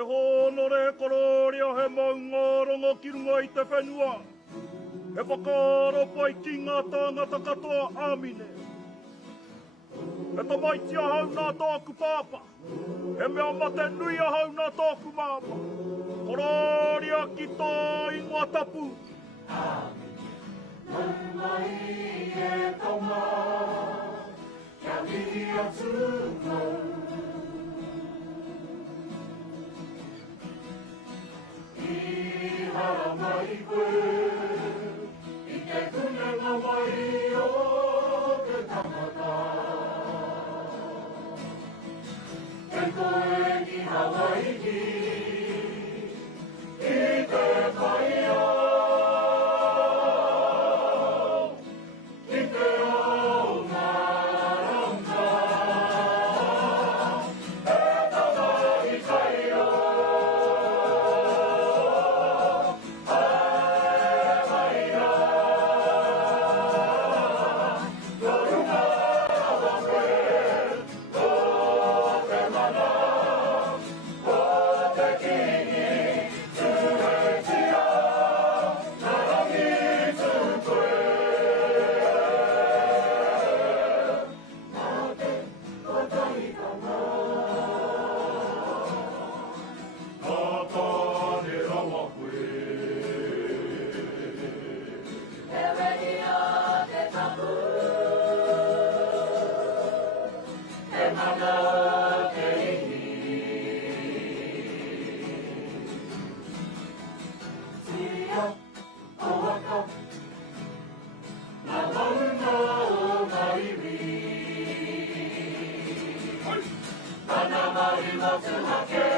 honore kororia he maungarongo ki runga i te whenua. He whakaaro pai ki ngā tāngata katoa āmine. He tamaiti ahau nā tōku pāpa. He mea mate nui ahau nā tōku māma. Kororia ki tō ingoa tapu. Mai e tau mā, kia mihi atu mau. I hara mai koe, I te kunenga mai o te tangata. Te koe ki Hawaii, I te whaia. Mana mai matu hake